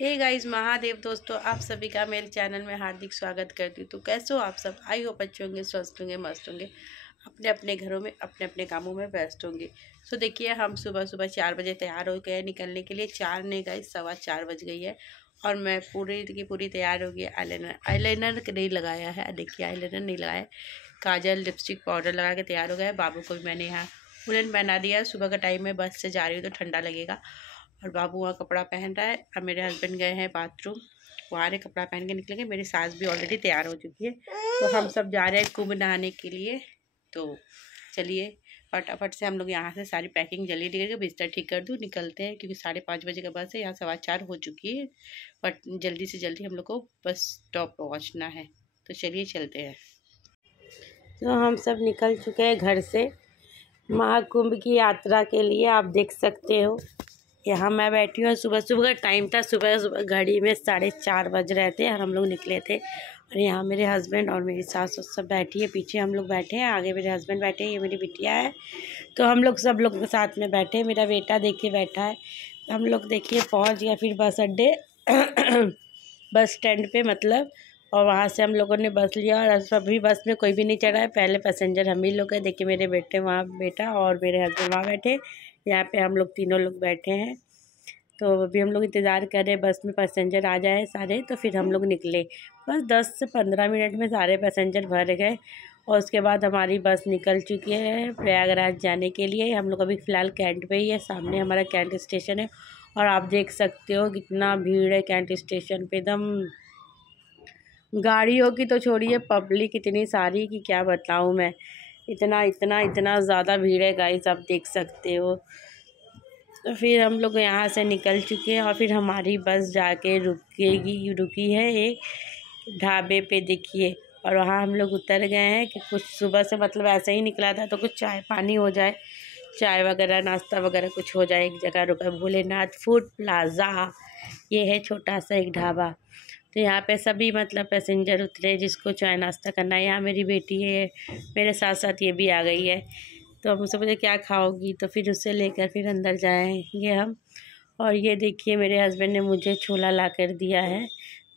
Hey guys, Mahadev दोस्तों, आप सभी का मेरे चैनल में हार्दिक स्वागत करती हूँ। तो कैसे हो आप सब? आई होप अच्छे होंगे, स्वस्थ होंगे, मस्त होंगे, अपने अपने घरों में अपने अपने कामों में व्यस्त होंगे। सो देखिए, हम सुबह सुबह 4 बजे तैयार हो गए निकलने के लिए। 4 नहीं गाइस, 4:15 बज गई है और मैं पूरी की पूरी तैयार हो गई। आईलाइनर नहीं लगाया है, देखिए आईलाइनर नहीं लगाया, काजल लिपस्टिक पाउडर लगा के तैयार हो गया है। बाबू को भी मैंने यहाँ वुलन पहना दिया। सुबह का टाइम में बस से जा रही हूँ तो ठंडा लगेगा। और बाबू वहाँ कपड़ा पहन रहा है और मेरे हस्बैंड गए हैं बाथरूम, वो आ रहे कपड़ा पहन के निकलेंगे। मेरी सास भी ऑलरेडी तैयार हो चुकी है। तो हम सब जा रहे हैं कुंभ नहाने के लिए। तो चलिए फटाफट से हम लोग यहाँ से सारी पैकिंग जल्दी करके बिस्तर ठीक कर दूँ, निकलते हैं क्योंकि 5:30 बजे का बस है। यहाँ 4:15 हो चुकी है, बट जल्दी से जल्दी हम लोग को बस स्टॉप पहुँचना है। तो चलिए चलते हैं। तो हम सब निकल चुके हैं घर से महाकुंभ की यात्रा के लिए। आप देख सकते हो यहाँ मैं बैठी हूँ। सुबह सुबह का टाइम था, सुबह सुबह घड़ी में 4:30 बज रहे थे और हम लोग निकले थे। और यहाँ मेरे हस्बैंड और मेरी सास सब बैठी है, पीछे हम लोग बैठे हैं, आगे मेरे हस्बैंड बैठे हैं, ये मेरी बिटिया है। तो हम लोग सब लोग साथ में बैठे हैं। मेरा बेटा देखिए बैठा है। हम लोग देखिए पहुँच गया फिर बस अड्डे बस स्टैंड पे मतलब। और वहाँ से हम लोगों ने बस लिया और अभी बस में कोई भी नहीं चढ़ा है, पहले पैसेंजर हम ही लोग हैं। देखिए मेरे बेटे वहाँ, बेटा और मेरे हस्बैंड वहाँ बैठे, यहाँ पे हम लोग तीनों लोग बैठे हैं। तो अभी हम लोग इंतज़ार कर रहे हैं बस में पैसेंजर आ जाए सारे, तो फिर हम लोग निकले। बस 10 से 15 मिनट में सारे पैसेंजर भर गए और उसके बाद हमारी बस निकल चुकी है प्रयागराज जाने के लिए। हम लोग अभी फ़िलहाल कैंट पे ही है, सामने हमारा कैंट स्टेशन है। और आप देख सकते हो कितना भीड़ है कैंट स्टेशन पे। एकदम गाड़ियों की तो छोड़िए, पब्लिक इतनी सारी कि क्या बताऊँ मैं। इतना इतना इतना ज़्यादा भीड़ है गाइस, आप देख सकते हो। तो फिर हम लोग यहाँ से निकल चुके हैं और फिर हमारी बस जाके रुकी है एक ढाबे पे देखिए। और वहाँ हम लोग उतर गए हैं कि कुछ सुबह से मतलब ऐसे ही निकला था तो कुछ चाय पानी हो जाए, चाय वगैरह नाश्ता वगैरह कुछ हो जाए। एक जगह रुका, भोलेनाथ फूड प्लाज़ा, ये है छोटा सा एक ढाबा। तो यहाँ पे सभी मतलब पैसेंजर उतरे जिसको चाय नाश्ता करना है। यहाँ मेरी बेटी है, मेरे साथ साथ ये भी आ गई है। तो हम उससे पूछे क्या खाओगी, तो फिर उससे लेकर फिर अंदर जाएंगे हम। और ये देखिए मेरे हस्बैंड ने मुझे छोला ला कर दिया है,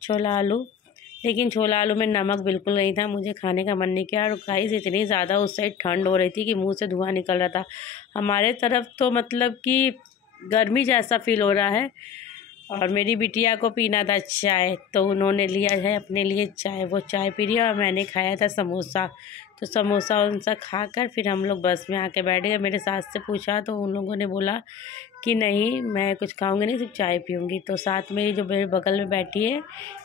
छोला आलू। लेकिन छोला आलू में नमक बिल्कुल नहीं था, मुझे खाने का मन नहीं किया। और गाइस इतनी ज़्यादा उस साइड ठंड हो रही थी कि मुंह से धुआं निकल रहा था। हमारे तरफ तो मतलब कि गर्मी जैसा फील हो रहा है। और मेरी बिटिया को पीना था चाय, तो उन्होंने लिया है अपने लिए चाय, वो चाय पी रही है। और मैंने खाया था समोसा, तो समोसा उनसा खाकर फिर हम लोग बस में आके बैठ गए। मेरे सास से पूछा तो उन लोगों ने बोला कि नहीं मैं कुछ खाऊंगी नहीं, सिर्फ चाय पीऊँगी। तो साथ में जो मेरे बगल में बैठी है,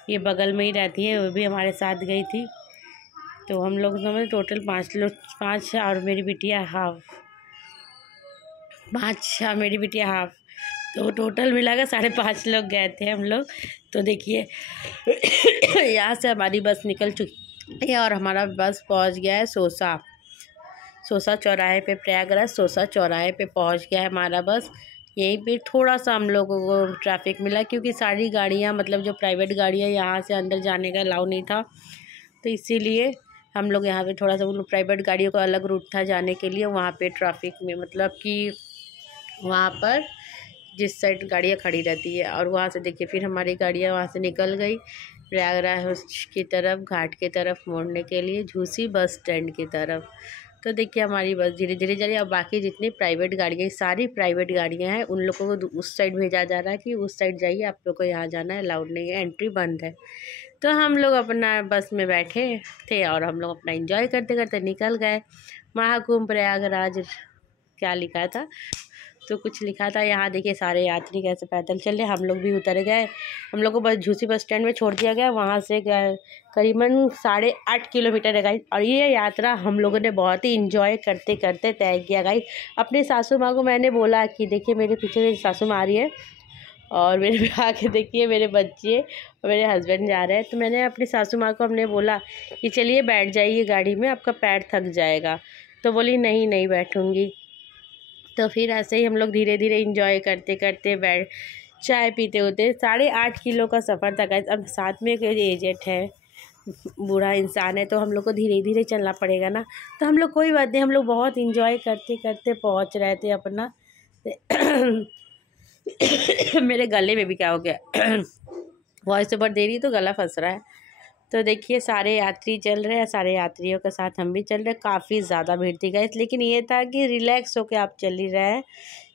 ये बगल में ही रहती है, वो भी हमारे साथ गई थी। तो हम लोग टोटल 5 लोग, 5 और मेरी बिटिया हाफ, 5 मेरी बिटिया हाफ, तो टोटल मिला कर 5.5 लोग गए थे हम लोग। तो देखिए यहाँ से हमारी बस निकल चुकी है और हमारा बस पहुँच गया है सोसा चौराहे पे। प्रयागराज सोसा चौराहे पे पहुँच गया है हमारा बस। यहीं पे थोड़ा सा हम लोगों को ट्रैफिक मिला क्योंकि सारी गाड़ियाँ मतलब जो प्राइवेट गाड़ियाँ यहाँ से अंदर जाने का अलाउ नहीं था, तो इसीलिए हम लोग यहाँ पे थोड़ा सा, उन प्राइवेट गाड़ियों का अलग रूट था जाने के लिए। वहाँ पे ट्रैफिक में मतलब कि वहाँ पर जिस साइड गाड़ियाँ खड़ी रहती है, और वहाँ से देखिए फिर हमारी गाड़ियाँ वहाँ से निकल गई प्रयागराज की तरफ, घाट की तरफ मोड़ने के लिए, झूसी बस स्टैंड की तरफ। तो देखिए हमारी बस धीरे धीरे जा रही है। और बाकी जितनी प्राइवेट गाड़ियाँ, सारी प्राइवेट गाड़ियाँ हैं, उन लोगों को उस साइड भेजा जा रहा है कि उस साइड जाइए, आप लोग को यहाँ जाना है, अलाउड नहीं है, एंट्री बंद है। तो हम लोग अपना बस में बैठे थे और हम लोग अपना एंजॉय करते करते निकल गए। महाकुंभ प्रयागराज क्या लिखा था, तो कुछ लिखा था यहाँ। देखिए सारे यात्री कैसे पैदल चले, हम लोग भी उतर गए। हम लोग को बस झूसी बस स्टैंड में छोड़ दिया गया, वहाँ से करीबन 8.5 किलोमीटर है गाइस। और ये यात्रा हम लोगों ने बहुत ही इंजॉय करते करते तय किया गाइस। अपनी सासू माँ को मैंने बोला कि देखिए मेरे पीछे मेरी सासू माँ आ रही है और मेरे आके देखिए मेरे बच्चे और मेरे हस्बैंड जा रहे हैं। तो मैंने अपनी सासू माँ को हमने बोला कि चलिए बैठ जाइए गाड़ी में, आपका पैर थक जाएगा। तो बोली नहीं नहीं बैठूँगी। तो फिर ऐसे ही हम लोग धीरे धीरे इंजॉय करते करते बैठ चाय पीते होते 8.5 किलो का सफ़र था गाइस। अब साथ में एक एजेंट है, बूढ़ा इंसान है, तो हम लोग को धीरे धीरे चलना पड़ेगा ना। तो हम लोग कोई बात नहीं, हम लोग बहुत इंजॉय करते करते पहुंच रहे थे अपना। मेरे गले में भी क्या हो गया वॉइस ओवर दे रही है तो गला फंस रहा है। तो देखिए सारे यात्री चल रहे हैं, सारे यात्रियों के साथ हम भी चल रहे हैं। काफ़ी ज़्यादा भीड़ थी गाइस, लेकिन ये था कि रिलैक्स होके आप चल ही रहे हैं।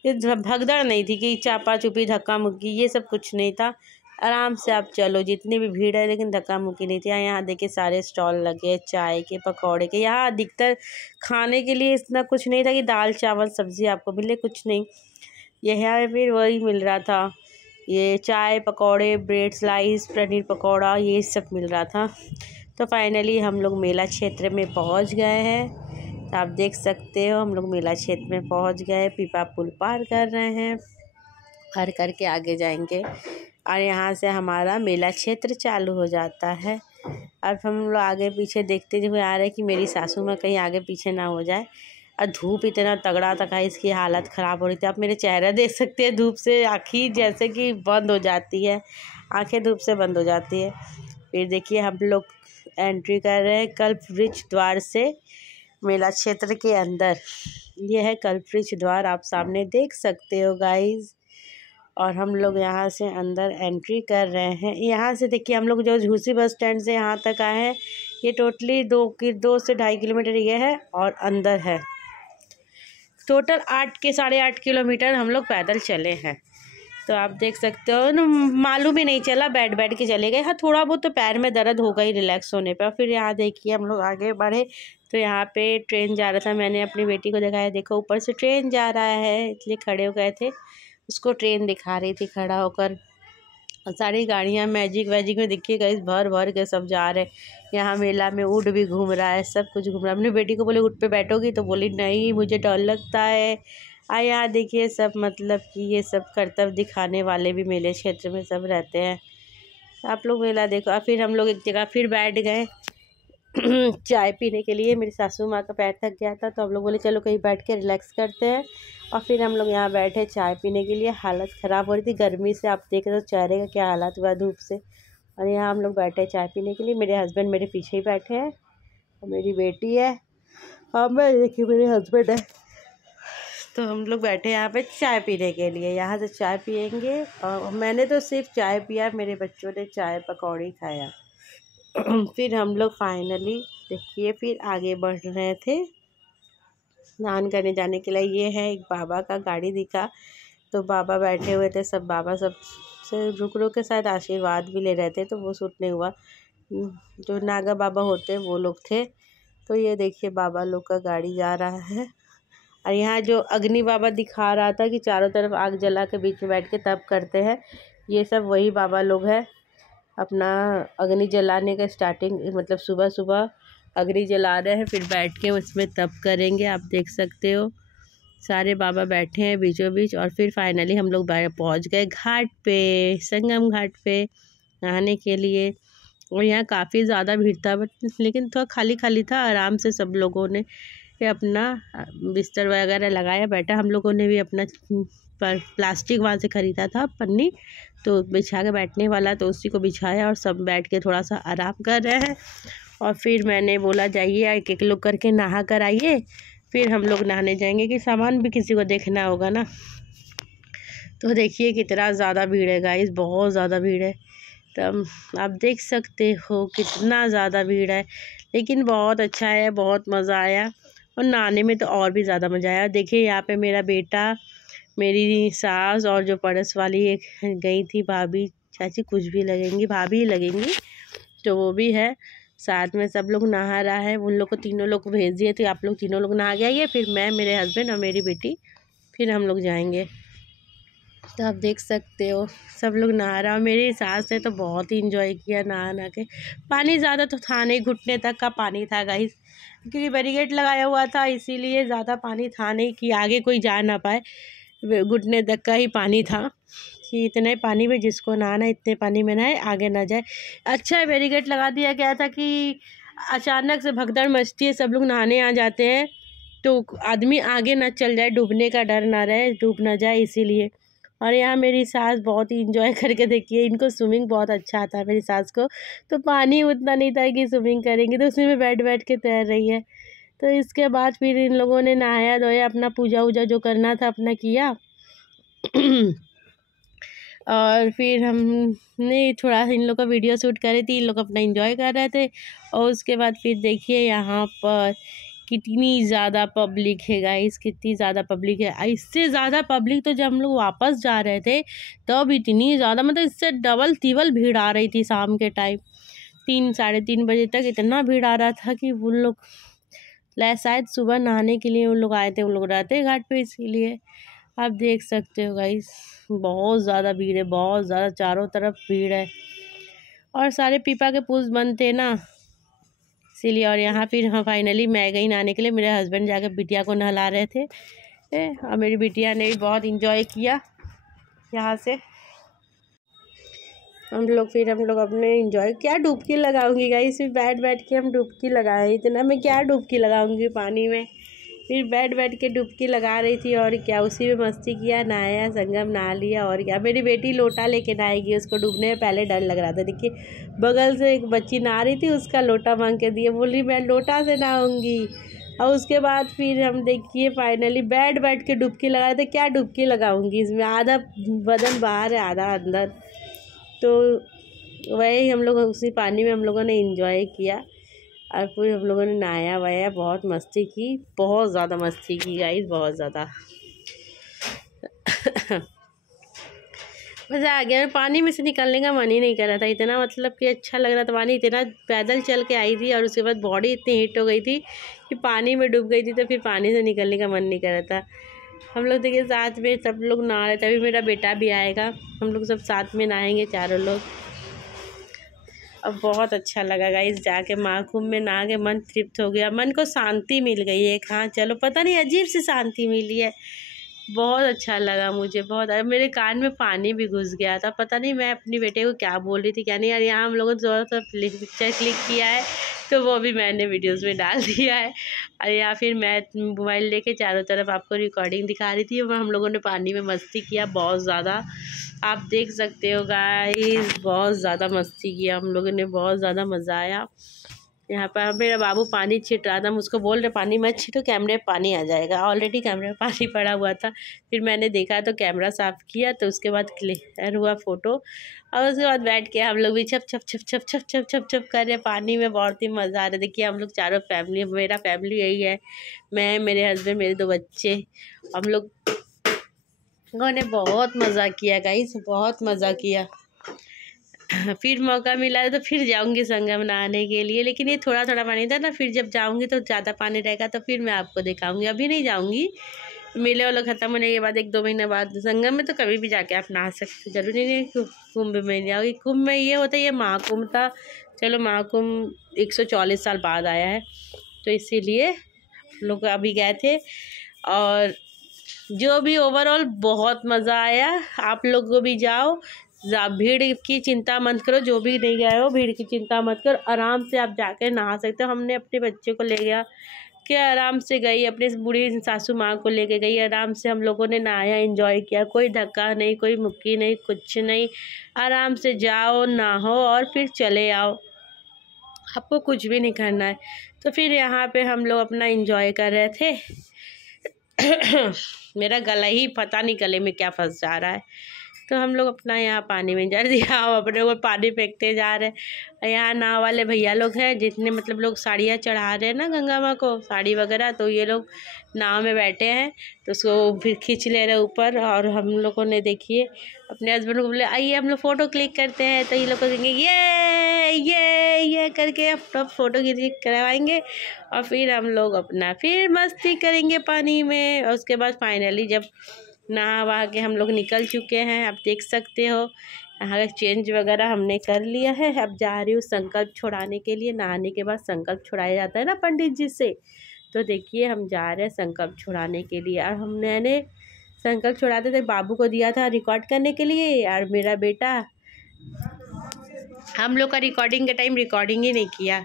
ये भगदड़ नहीं थी कि चापा चुपी धक्का मुक्की, ये सब कुछ नहीं था। आराम से आप चलो, जितनी भी भीड़ है लेकिन धक्का मुक्की नहीं थी। यहाँ देखिए सारे स्टॉल लगे चाय के, पकौड़े के। यहाँ अधिकतर खाने के लिए इतना कुछ नहीं था कि दाल चावल सब्ज़ी आपको मिले, कुछ नहीं। यहाँ फिर वही मिल रहा था, ये चाय पकौड़े, ब्रेड स्लाइस, पनीर पकौड़ा, ये सब मिल रहा था। तो फाइनली हम लोग मेला क्षेत्र में पहुंच गए हैं। तो आप देख सकते हो हम लोग मेला क्षेत्र में पहुंच गए। पीपा पुल पार कर रहे हैं, पार करके आगे जाएंगे और यहाँ से हमारा मेला क्षेत्र चालू हो जाता है। अब हम लोग आगे पीछे देखते हुए आ रहे हैं कि मेरी सासू माँ कहीं आगे पीछे ना हो जाए। और धूप इतना तगड़ा था, इसकी हालत ख़राब हो रही थी। आप मेरे चेहरा देख सकते हैं, धूप से आँखें जैसे कि बंद हो जाती है, आंखें धूप से बंद हो जाती है। फिर देखिए हम लोग एंट्री कर रहे हैं कल्पवृक्ष द्वार से मेला क्षेत्र के अंदर। ये है कल्पवृक्ष द्वार, आप सामने देख सकते हो गाइस। और हम लोग यहाँ से अंदर एंट्री कर रहे हैं। यहाँ से देखिए हम लोग जो झूसी बस स्टैंड से यहाँ तक आए हैं, ये टोटली 2 से 2.5 किलोमीटर ये है और अंदर है। टोटल 8 किलोमीटर हम लोग पैदल चले हैं। तो आप देख सकते हो ना, मालूम ही नहीं चला, बैठ के चले गए। हाँ थोड़ा बहुत तो पैर में दर्द हो गई रिलैक्स होने पर। फिर यहाँ देखिए हम लोग आगे बढ़े तो यहाँ पे ट्रेन जा रहा था। मैंने अपनी बेटी को दिखाया, देखो ऊपर से ट्रेन जा रहा है, इसलिए खड़े हो गए थे। उसको ट्रेन दिखा रही थी खड़ा होकर। सारी गाड़ियाँ मैजिक वैजिक में देखिए गाइस, भर के सब जा रहे हैं। यहाँ मेला में ऊँट भी घूम रहा है, सब कुछ घूम रहा है। अपनी बेटी को बोले ऊँट पे बैठोगी, तो बोली नहीं मुझे डर लगता है। यहाँ देखिए सब मतलब कि ये सब कर्तव्य दिखाने वाले भी मेले क्षेत्र में सब रहते हैं। आप लोग मेला देखो। और फिर हम लोग एक जगह फिर बैठ गए चाय पीने के लिए। मेरी सासू माँ का पैर थक गया था, तो हम लोग बोले चलो कहीं बैठ के रिलैक्स करते हैं। और फिर हम लोग यहाँ बैठे चाय पीने के लिए। हालत ख़राब हो रही थी गर्मी से, आप देख रहे हो चेहरे का क्या हालत हुआ धूप से। और यहाँ हम लोग बैठे चाय पीने के लिए। मेरे हस्बैंड मेरे पीछे ही बैठे हैं और मेरी बेटी है और मैं, देखिए मेरे हस्बैंड है। तो हम लोग बैठे यहाँ पे चाय पीने के लिए। यहाँ से चाय पियेंगे। और मैंने तो सिर्फ चाय पिया, मेरे बच्चों ने चाय पकौड़ी खाया। फिर हम लोग फाइनली देखिए फिर आगे बढ़ रहे थे स्नान करने जाने के लिए। ये है एक बाबा का गाड़ी दिखा, तो बाबा बैठे हुए थे सब। बाबा सब से रुक के शायद आशीर्वाद भी ले रहे थे, तो वो शूट नहीं हुआ। जो नागा बाबा होते हैं वो लोग थे। तो ये देखिए बाबा लोग का गाड़ी जा रहा है। और यहाँ जो अग्नि बाबा दिखा रहा था कि चारों तरफ आग जला के बीच में बैठ के तप करते हैं, ये सब वही बाबा लोग हैं। अपना अग्नि जलाने का स्टार्टिंग मतलब सुबह सुबह अग्नि जला रहे हैं, फिर बैठ के उसमें तप करेंगे। आप देख सकते हो सारे बाबा बैठे हैं बीचों बीच। और फिर फाइनली हम लोग पहुंच गए घाट पे, संगम घाट पे नहाने के लिए। और यहाँ काफ़ी ज़्यादा भीड़ था, बट लेकिन थोड़ा खाली खाली था। आराम से सब लोगों ने अपना बिस्तर वगैरह लगाया, बैठा। हम लोगों ने भी अपना प्लास्टिक वहाँ से ख़रीदा था पन्नी, तो बिछा के बैठने वाला, तो उसी को बिछाया और सब बैठ के थोड़ा सा आराम कर रहे हैं। और फिर मैंने बोला जाइए एक एक लोग करके नहा कर आइए, फिर हम लोग नहाने जाएंगे कि सामान भी किसी को देखना होगा ना। तो देखिए कितना ज़्यादा भीड़ है गाइस, बहुत ज़्यादा भीड़ है। तो आप देख सकते हो कितना ज़्यादा भीड़ है, लेकिन बहुत अच्छा है, बहुत मज़ा आया। और नहाने में तो और भी ज़्यादा मज़ा आया। देखिए यहाँ पे मेरा बेटा, मेरी सास और जो पड़ोस वाली एक गई थी भाभी, चाची कुछ भी लगेंगी, भाभी ही लगेंगी, तो वो भी है साथ में। सब लोग नहा रहा है। उन लोग को तीनों लोग को भेज दिए थे, आप लोग तीनों लोग नहा के आइए, फिर मैं, मेरे हस्बैंड और मेरी बेटी, फिर हम लोग जाएंगे। तो आप देख सकते हो सब लोग नहा रहा है। मेरी सास ने तो बहुत ही इंजॉय किया नहा के। पानी ज़्यादा तो था नहीं, घुटने तक का पानी था गाइस, क्योंकि बैरिकेड लगाया हुआ था, इसीलिए ज़्यादा पानी था नहीं कि आगे कोई जा ना पाए। घुटने तक का ही पानी था कि इतने पानी में जिसको नहाना इतने पानी में नहाए, आगे ना जाए। अच्छा है बैरिकेड लगा दिया गया था कि अचानक से भगदड़ मचती है, सब लोग नहाने आ जाते हैं, तो आदमी आगे ना चल जाए, डूबने का डर ना रहे, डूब ना जाए, इसीलिए। और यहाँ मेरी सास बहुत ही इंजॉय करके, देखिए इनको स्विमिंग बहुत अच्छा आता है मेरी सास को, तो पानी उतना नहीं था कि स्विमिंग करेंगी, तो उसी में बैठ के तैर रही है। तो इसके बाद फिर इन लोगों ने नहाया धोया, अपना पूजा वूजा जो करना था अपना किया। और फिर हमने थोड़ा इन लोग का वीडियो शूट करे थी, इन लोग अपना एंजॉय कर रहे थे। और उसके बाद फिर देखिए यहाँ पर कितनी ज़्यादा पब्लिक है गाइस, कितनी ज़्यादा पब्लिक है। इससे ज़्यादा पब्लिक तो जब हम लोग वापस जा रहे थे तब इतनी ज़्यादा, मतलब इससे डबल तिबल भीड़ आ रही थी। शाम के टाइम 3-3:30 बजे तक इतना भीड़ आ रहा था कि वो लोग शायद सुबह नहाने के लिए उन लोग आए थे, उन लोग रहते घाट पे, इसीलिए आप देख सकते हो गाइस बहुत ज़्यादा भीड़ है, बहुत ज़्यादा, चारों तरफ भीड़ है। और सारे पीपा के पुल बंद थे ना, इसीलिए। और यहाँ फिर हम फाइनली मैं गई नहाने के लिए, मेरे हस्बैंड जाकर बिटिया को नहला रहे थे और मेरी बिटिया ने भी बहुत इंजॉय किया यहाँ से। हम लोग अपने इंजॉय, क्या डुबकी लगाऊंगी गाइस, फिर बैठ बैठ के हम डुबकी लगाए, इतना मैं क्या डुबकी लगाऊंगी पानी में। फिर बैठ बैठ के डुबकी लगा रही थी और क्या, उसी में मस्ती किया, नहाया, संगम नहा लिया। और क्या, मेरी बेटी लोटा लेके नहाएगी, उसको डूबने में पहले डर लग रहा था। देखिए बगल से एक बच्ची नहा रही थी, उसका लोटा मांग के दिए, बोली मैं लोटा से नहाऊंगी। और उसके बाद फिर हम देखिए फाइनली बैठ बैठ के डुबकी लगा रहे थे। क्या डुबकी लगाऊंगी, इसमें आधा बदन बाहर है आधा अंदर। तो वही हम लोग उसी पानी में हम लोगों ने इंजॉय किया और फिर हम लोगों ने नहाया वाया, बहुत मस्ती की, बहुत ज़्यादा मस्ती की गाइस, बहुत ज़्यादा मज़ा आ गया। पानी में से निकलने का मन ही नहीं कर रहा था, इतना मतलब कि अच्छा लग रहा था पानी। इतना पैदल चल के आई थी और उसके बाद बॉडी इतनी हीट हो गई थी कि पानी में डूब गई थी, तो फिर पानी से निकलने का मन नहीं कर रहा था। हम लोग देखिए साथ में सब लोग नहा रहे थे, अभी मेरा बेटा भी आएगा, हम लोग सब साथ में नहाएंगे चारों लोग। अब बहुत अच्छा लगा गाइस जाके महाकुंभ में नहा के, मन तृप्त हो गया, मन को शांति मिल गई है। हाँ चलो, पता नहीं अजीब सी शांति मिली है, बहुत अच्छा लगा मुझे, बहुत। मेरे कान में पानी भी घुस गया था, पता नहीं मैं अपनी बेटे को क्या बोल रही थी क्या नहीं। यार यहाँ हम लोगों ने थोड़ा सा पिक्चर क्लिक किया है, तो वो भी मैंने वीडियोस में डाल दिया है। और या फिर मैं मोबाइल लेके चारों तरफ आपको रिकॉर्डिंग दिखा रही थी, हम लोगों ने पानी में मस्ती किया बहुत ज़्यादा, आप देख सकते हो गाइस, बहुत ज़्यादा मस्ती किया हम लोगों ने, बहुत ज़्यादा मज़ा आया। यहाँ पर मेरा बाबू पानी छिट रहा था, हम उसको बोल रहे पानी मत छिटो, कैमरे में पानी आ जाएगा। ऑलरेडी कैमरे में पानी पड़ा हुआ था, फिर मैंने देखा तो कैमरा साफ़ किया, तो उसके बाद क्लियर हुआ फ़ोटो। और उसके बाद बैठ के हम लोग भी छप छप छप छप छप छप छप छप कर रहे पानी में, बहुत ही मज़ा आ रहा है। देखिए हम लोग चारों फैमिली, मेरा फैमिली यही है, मैं, मेरे हस्बैंड, मेरे 2 बच्चे, हम लोग ने बहुत मज़ा किया गाइस, बहुत मज़ा किया। फिर मौका मिला तो फिर जाऊंगी संगम नहाने के लिए, लेकिन ये थोड़ा थोड़ा पानी था ना, फिर जब जाऊंगी तो ज़्यादा पानी रहेगा तो फिर मैं आपको दिखाऊंगी, अभी नहीं जाऊंगी। मेले वाला ख़त्म होने के बाद 1-2 महीने बाद संगम में तो कभी भी जाके आप नहा सकते, जरूरी नहीं है कुंभ में जाओगी। कुंभ में ये होता है, ये महाकुंभ था, चलो महाकुंभ 144 साल बाद आया है, तो इसीलिए लोग अभी गए थे। और जो भी ओवरऑल बहुत मज़ा आया, आप लोग को भी जाओ, भीड़ की चिंता मत करो, जो भी नहीं गए हो भीड़ की चिंता मत करो, आराम से आप जाकर नहा सकते हो। हमने अपने बच्चे को ले गया कि आराम से गई, अपने बूढ़ी सासू माँ को लेके गई, आराम से हम लोगों ने नहाया, एंजॉय किया, कोई धक्का नहीं, कोई मुक्की नहीं, कुछ नहीं, आराम से जाओ नहाओ और फिर चले आओ, आपको कुछ भी नहीं करना है। तो फिर यहाँ पे हम लोग अपना एंजॉय कर रहे थे। मेरा गला ही पता नहीं गले में क्या फंस जा रहा है, तो हम लोग अपना यहाँ पानी में जर दिया, अपने को पानी फेंकते जा रहे हैं। यहाँ नाव वाले भैया लोग हैं, जितने मतलब लोग साड़ियाँ चढ़ा रहे हैं ना गंगा माँ को, साड़ी वगैरह, तो ये लोग नाव में बैठे हैं, तो उसको फिर खींच ले रहे ऊपर। और हम लोगों ने देखिए अपने हस्बैंड को बोले आइए हम लोग फ़ोटो क्लिक करते हैं, तो ये लोग कहेंगे ये करके अपना फ़ोटो क्लिक करवाएंगे और फिर हम लोग अपना फिर मस्ती करेंगे पानी में। और उसके बाद फाइनली जब नहा वहा के हम लोग निकल चुके हैं, आप देख सकते हो यहाँ का चेंज वगैरह हमने कर लिया है। अब जा रही हूँ संकल्प छोड़ाने के लिए, नहाने के बाद संकल्प छुड़ाया जाता है ना पंडित जी से, तो देखिए हम जा रहे हैं संकल्प छुड़ाने के लिए। और मैंने संकल्प छुड़ाते थे बाबू को दिया था रिकॉर्ड करने के लिए, और मेरा बेटा, हम लोग का रिकॉर्डिंग के टाइम रिकॉर्डिंग ही नहीं किया।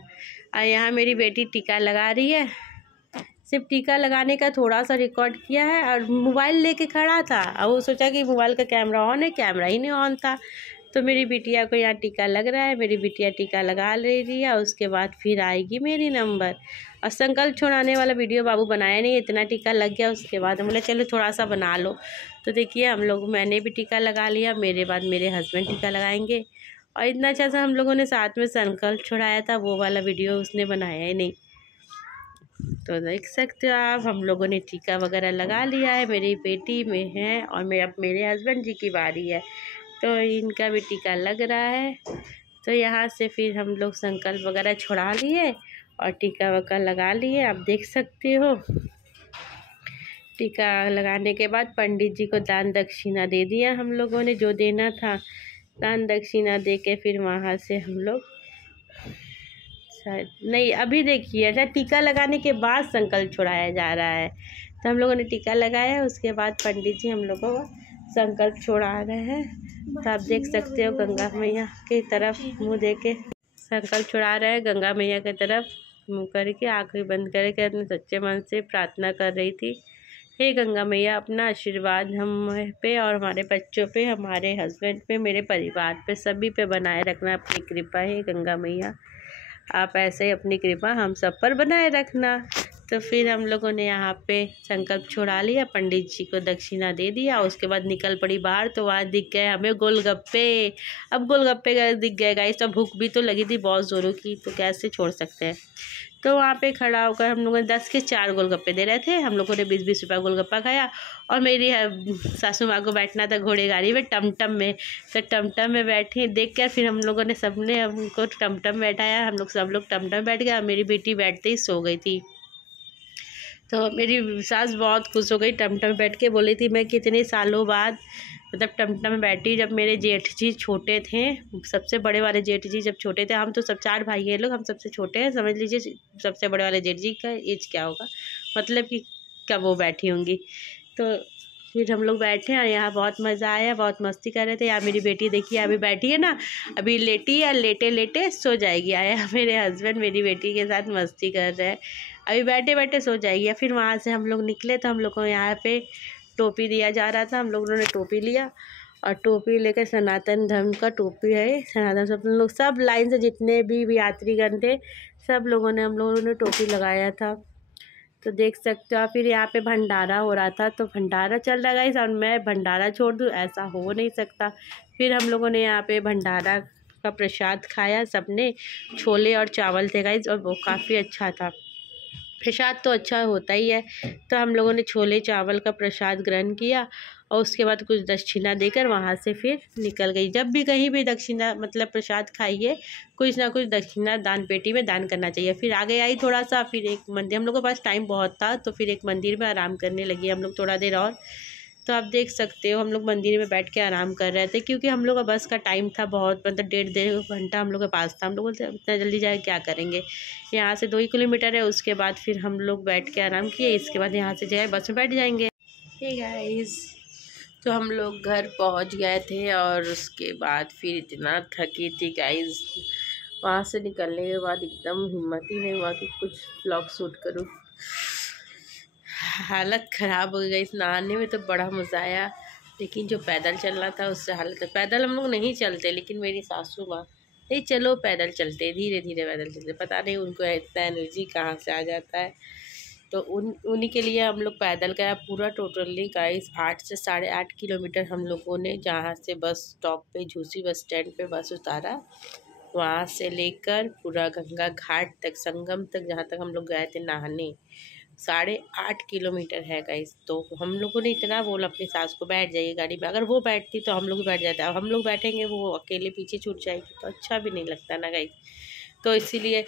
और यहाँ मेरी बेटी टीका लगा रही है, सिर्फ टीका लगाने का थोड़ा सा रिकॉर्ड किया है, और मोबाइल लेके खड़ा था, और वो सोचा कि मोबाइल का कैमरा ऑन है, कैमरा ही नहीं ऑन था। तो मेरी बिटिया को यहाँ टीका लग रहा है, मेरी बिटिया टीका लगा ले रही है और उसके बाद फिर आएगी मेरी नंबर। और संकल्प छोड़ाने वाला वीडियो बाबू बनाया नहीं, इतना टीका लग गया। उसके बाद हम बोले चलो थोड़ा सा बना लो। तो देखिए हम लोग, मैंने भी टीका लगा लिया, मेरे बाद मेरे हस्बैंड टीका लगाएंगे। और इतना अच्छा सा हम लोगों ने साथ में संकल्प छोड़ाया था, वो वाला वीडियो उसने बनाया ही नहीं। तो देख सकते हो आप, हम लोगों ने टीका वगैरह लगा लिया है, मेरी बेटी में है और मेरे हस्बैंड जी की बारी है, तो इनका भी टीका लग रहा है। तो यहाँ से फिर हम लोग संकल्प वगैरह छुड़ा लिए और टीका वगैरह लगा लिए। आप देख सकते हो, टीका लगाने के बाद पंडित जी को दान दक्षिणा दे दिया हम लोगों ने, जो देना था दान दक्षिणा दे के फिर वहाँ से हम लोग शायद नहीं, अभी देखिए अच्छा, टीका लगाने के बाद संकल्प छुड़ाया जा रहा है। तो हम लोगों ने टीका लगाया, उसके बाद पंडित जी हम लोगों को संकल्प छुड़ा रहे हैं। तो आप देख सकते हो गंगा मैया की तरफ मुँह दे के संकल्प छुड़ा रहे हैं, गंगा मैया की तरफ मुँह करके आँखें बंद करके अपने सच्चे मन से प्रार्थना कर रही थी। हे गंगा मैया, अपना आशीर्वाद हम पे और हमारे बच्चों पे, हमारे हस्बैंड पे, मेरे परिवार पे, सभी पे बनाए रखना अपनी कृपा। है गंगा मैया, आप ऐसे ही अपनी कृपा हम सब पर बनाए रखना। तो फिर हम लोगों ने यहाँ पे संकल्प छुड़ा लिया, पंडित जी को दक्षिणा दे दिया, उसके बाद निकल पड़ी बाहर। तो वहाँ दिख गए हमें गोलगप्पे। अब गोलगप्पे दिख गए गाइस, तो भूख भी तो लगी थी बहुत ज़ोरों की, तो कैसे छोड़ सकते हैं। तो वहाँ पे खड़ा होकर हम लोगों ने 10 के 4 गोलगप्पे दे रहे थे, हम लोगों ने 20-20 रुपये गोलगप्पा खाया। और मेरी सासू माँ को बैठना था घोड़े गाड़ी में, टमटम में, तो टमटम में बैठे देख कर फिर हम लोगों ने सबने हमको टमटम में बैठाया, हम लोग सब लोग टमटम में बैठ गया। मेरी बेटी बैठते ही सो गई थी। तो मेरी सास बहुत खुश हो गई, टमटम में बैठ के बोली थी मैं कितने सालों बाद मतलब टमटम में बैठी। जब मेरे जेठ जी छोटे थे, सबसे बड़े वाले जेठ जी जब छोटे थे, हम तो सब 4 भाई हैं लोग, हम सबसे छोटे हैं, समझ लीजिए सबसे बड़े वाले जेठ जी का एज क्या होगा, मतलब कि कब वो बैठी होंगी। तो फिर हम लोग बैठे और यहाँ बहुत मज़ा आया, बहुत मस्ती कर रहे थे। यहाँ मेरी बेटी देखिए अभी बैठी है ना, अभी लेटी है, लेटे लेटे सो जाएगी। आया मेरे हस्बैंड मेरी बेटी के साथ मस्ती कर रहे हैं, अभी बैठे बैठे सो जाएगी। फिर वहाँ से हम लोग निकले तो हम लोग को यहाँ पे टोपी दिया जा रहा था, हम लोगों ने टोपी लिया और टोपी लेकर, सनातन धर्म का टोपी है, सनातन सब लाइन से जितने भी यात्रीगण थे सब लोगों ने, हम लोगों ने टोपी लगाया था। तो देख सकते हो आप। फिर यहाँ पे भंडारा हो रहा था, तो भंडारा चल रहा गाइस, और मैं भंडारा छोड़ दूँ ऐसा हो नहीं सकता। फिर हम लोगों ने यहाँ पे भंडारा का प्रसाद खाया सबने, छोले और चावल थे गाइस, और वो काफ़ी अच्छा था। प्रसाद तो अच्छा होता ही है। तो हम लोगों ने छोले चावल का प्रसाद ग्रहण किया और उसके बाद कुछ दक्षिणा देकर वहाँ से फिर निकल गई। जब भी कहीं भी दक्षिणा मतलब प्रसाद खाइए, कुछ ना कुछ दक्षिणा दान पेटी में दान करना चाहिए। फिर आगे आई थोड़ा सा, फिर एक मंदिर, हम लोग के पास टाइम बहुत था, तो फिर एक मंदिर में आराम करने लगी हम लोग थोड़ा देर और। तो आप देख सकते हो हम लोग मंदिर में बैठ के आराम कर रहे थे, क्योंकि हम लोग का बस का टाइम था बहुत, मतलब 1.5 घंटा हम लोग के पास था। हम लोग बोलते इतना जल्दी जाए क्या करेंगे, यहाँ से 2 ही किलोमीटर है। उसके बाद फिर हम लोग बैठ के आराम किए, इसके बाद यहाँ से जाए बस में बैठ जाएंगे। हे गाइस, तो हम लोग घर पहुँच गए थे और उसके बाद फिर इतना थकी थी गाइस, वहाँ से निकलने के बाद एकदम हिम्मत ही नहीं हुआ कि कुछ व्लॉग शूट करूँ। हालत ख़राब हो गई। इस नहाने में तो बड़ा मज़ा आया, लेकिन जो पैदल चलना था उससे हालत, पैदल हम लोग नहीं चलते, लेकिन मेरी सासू माँ नहीं चलो पैदल चलते, धीरे धीरे पैदल चलते, पता नहीं उनको इतना एनर्जी कहाँ से आ जाता है। तो उन्हीं के लिए हम लोग पैदल गया पूरा टोटली गाइस 8 से 8.5 किलोमीटर हम लोगों ने, जहाँ से बस स्टॉप पे झूसी बस स्टैंड पे बस उतारा, वहाँ से लेकर पूरा गंगा घाट तक, संगम तक, जहाँ तक हम लोग गए थे नहाने, 8.5 किलोमीटर है गाइस। तो हम लोगों ने इतना बोला अपनी सास को बैठ जाइए गाड़ी में, अगर वो बैठती तो हम लोग बैठ जाते, अब हम लोग बैठेंगे वो अकेले पीछे छूट जाएगी तो अच्छा भी नहीं लगता ना गाइस। तो इसीलिए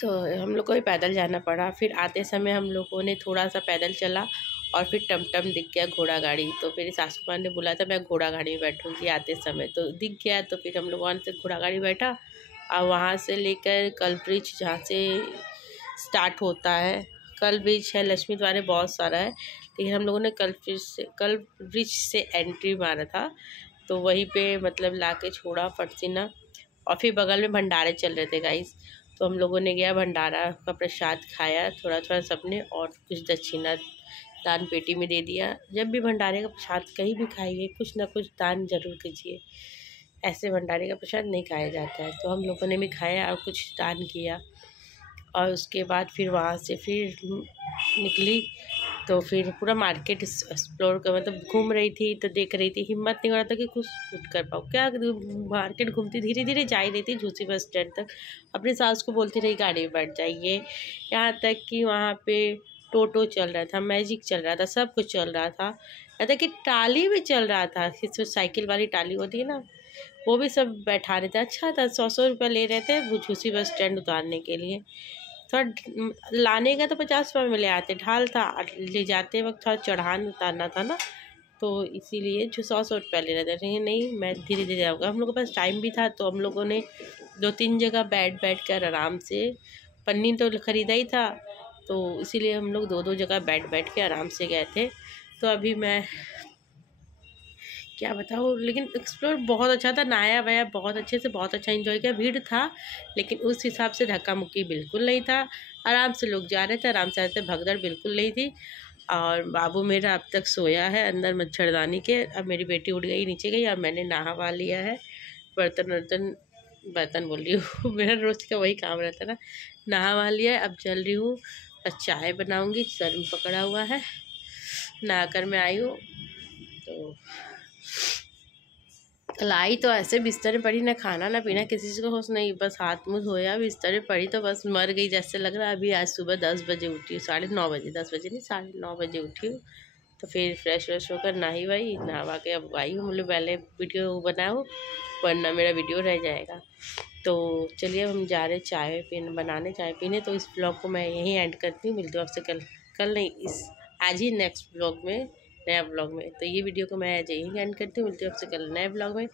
तो हम लोग को ही पैदल जाना पड़ा। फिर आते समय हम लोगों ने थोड़ा सा पैदल चला और फिर टमटम दिख गया, घोड़ा गाड़ी। तो मेरी सासू माँ ने बोला था मैं घोड़ा गाड़ी में बैठूँगी आते समय, तो दिख गया। तो फिर हम लोग वहाँ से घोड़ा गाड़ी बैठा और वहाँ से लेकर कल ब्रिज, जहाँ से स्टार्ट होता है, कल ब्रिज है, लक्ष्मी द्वारे बहुत सारा है, लेकिन हम लोगों ने कल ब्रिज से एंट्री मारा था, तो वहीं पे मतलब ला के छोड़ा फटसिना। और फिर बगल में भंडारे चल रहे थे गाइस, तो हम लोगों ने गया भंडारा का प्रसाद खाया थोड़ा थोड़ा सबने, और कुछ दक्षिणा दान पेटी में दे दिया। जब भी भंडारे का प्रसाद कहीं भी खाइए कुछ ना कुछ दान जरूर कीजिए, ऐसे भंडारे का प्रसाद नहीं खाया जाता है। तो हम लोगों ने भी खाया और कुछ दान किया। और उसके बाद फिर वहाँ से फिर निकली तो फिर पूरा मार्केट एक्सप्लोर कर मतलब घूम रही थी तो देख रही थी, हिम्मत नहीं हो रहा था कि कुछ शूट कर पाऊँ। क्या मार्केट घूमती धीरे धीरे जा ही रही थी झूसी बस स्टैंड तक। अपनी सास को बोलती रही गाड़ी में बैठ जाइए। यहाँ तक कि वहाँ पे टोटो चल रहा था, मैजिक चल रहा था, सब कुछ चल रहा था। यहाँ तक कि टाली भी चल रहा था, साइकिल वाली टाली होती है ना, वो भी सब बैठा रहे थे। अच्छा था, 100 रुपये ले रहे थे झूसी बस स्टैंड उतारने के लिए। थोड़ा लाने का तो 50 रुपये में ले आते, ढाल था, ले जाते वक्त थोड़ा चढ़ान उतारना था ना, तो इसीलिए जो 100 रुपया ले रहे थे। नहीं मैं धीरे धीरे आऊँगा। हम लोगों के पास टाइम भी था तो हम लोगों ने 2-3 जगह बैठ कर आराम से, पन्नी तो ख़रीदा ही था तो इसीलिए हम लोग 2-2 जगह बैठ के आराम से गए थे। तो अभी मैं क्या बताऊँ, लेकिन एक्सप्लोर बहुत अच्छा था, नहाया वाया बहुत अच्छे से, बहुत अच्छा एंजॉय किया। भीड़ था लेकिन उस हिसाब से धक्का मुक्की बिल्कुल नहीं था, आराम से लोग जा रहे थे, आराम से आते, भगदड़ बिल्कुल नहीं थी। और बाबू मेरा अब तक सोया है अंदर मच्छरदानी के। अब मेरी बेटी उठ गई, नीचे गई और मैंने नहा वा लिया है। बर्तन बोल रही हूँ मेरा रोज़ का वही काम रहता है ना, नहा वा लिया है। अब चल रही हूँ, चाय बनाऊँगी, सर में पकड़ा हुआ है। नहा कर मैं आई हूँ तो लाई तो ऐसे बिस्तर में पड़ी, ना खाना ना पीना, किसी से होश नहीं, बस हाथ मुँह धोया, बिस्तर में पड़ी तो बस मर गई जैसे लग रहा है। अभी आज सुबह 10 बजे उठी हूँ, 9:30 बजे, 10 बजे नहीं 9:30 बजे उठी हूँ। तो फिर फ्रेश व्रेश होकर नहाई वाई, नहावा के अब आई हूँ। मुझे पहले वीडियो बनाओ वरना मेरा वीडियो रह जाएगा। तो चलिए हम जा रहे चाय पीने, बनाने चाय पीने। तो इस ब्लॉग को मैं यहीं एंड करती हूँ, मिलती हूँ आपसे कल नहीं, इस आज ही नेक्स्ट ब्लॉग में, नया ब्लॉग में। तो ये वीडियो को मैं आज यहीं एंड करती हूँ, मिलती हूँ आपसे कल नए ब्लॉग में।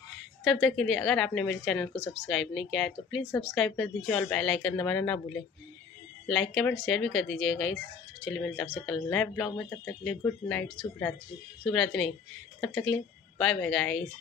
तब तक के लिए अगर आपने मेरे चैनल को सब्सक्राइब नहीं किया है तो प्लीज़ सब्सक्राइब कर दीजिए और बेल आइकन दबाना ना भूलें। लाइक कमेंट शेयर भी कर दीजिएगा गाइस। तो चलिए मिलते हैं आपसे कल नए ब्लॉग में, तब तक के लिए गुड नाइट, शुभ रात्रि नहीं, तब तक के लिए बाय बाय गाइस।